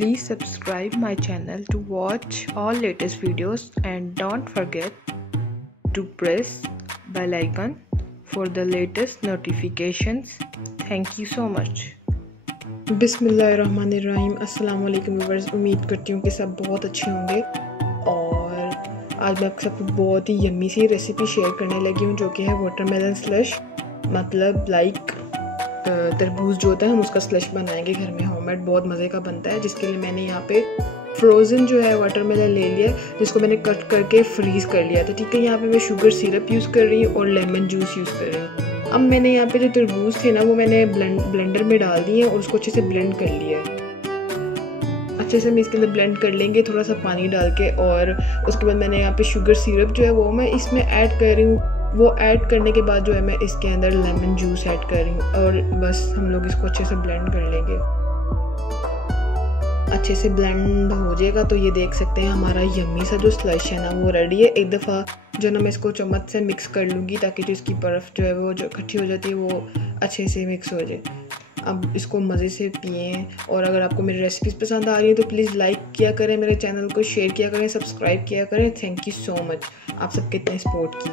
Please subscribe my channel to watch all latest videos and don't forget to press bell icon for the latest notifications. Thank you so much. बिस्मिल्लाहिर्रहमानिर्रहीम। अस्सलाम वालेकुम viewers, उम्मीद करती हूँ कि सब बहुत अच्छे होंगे। और आज मैं आप सबको बहुत ही यम्मी सी रेसिपी शेयर करने लगी हूँ, जो कि है वाटरमेलन स्लश। मतलब लाइक तरबूज जो होता है, हम उसका स्लश बनाएंगे घर में, होममेड, बहुत मज़े का बनता है। जिसके लिए मैंने यहाँ पे फ्रोज़न जो है वाटरमेलन ले लिया, जिसको मैंने कट करके फ्रीज़ कर लिया था। ठीक है, यहाँ पे मैं शुगर सिरप यूज़ कर रही हूँ और लेमन जूस यूज़ कर रही हूँ। अब मैंने यहाँ पे जो तरबूज थे ना, वो मैंने ब्लेंडर में डाल दिए और उसको अच्छे से ब्लेंड कर लिया है। अच्छे से हम इसके अंदर ब्लेंड कर लेंगे थोड़ा सा पानी डाल के। और उसके बाद मैंने यहाँ पे शुगर सिरप जो है वो मैं इसमें ऐड कर रही हूँ। वो ऐड करने के बाद जो है मैं इसके अंदर लेमन जूस ऐड कर रही हूँ और बस हम लोग इसको अच्छे से ब्लेंड कर लेंगे। अच्छे से ब्लेंड हो जाएगा तो ये देख सकते हैं हमारा यम्मी सा जो स्लश है ना, वो रेडी है। एक दफ़ा जो ना मैं इसको चम्मच से मिक्स कर लूँगी ताकि जो इसकी बर्फ़ जो है वो जो इकट्ठी हो जाती है वो अच्छे से मिक्स हो जाए। अब इसको मज़े से पिएं। और अगर आपको मेरी रेसिपीज़ पसंद आ रही है तो प्लीज़ लाइक किया करें, मेरे चैनल को शेयर किया करें, सब्सक्राइब किया करें। थैंक यू सो मच आप सबके इतने सपोर्ट की।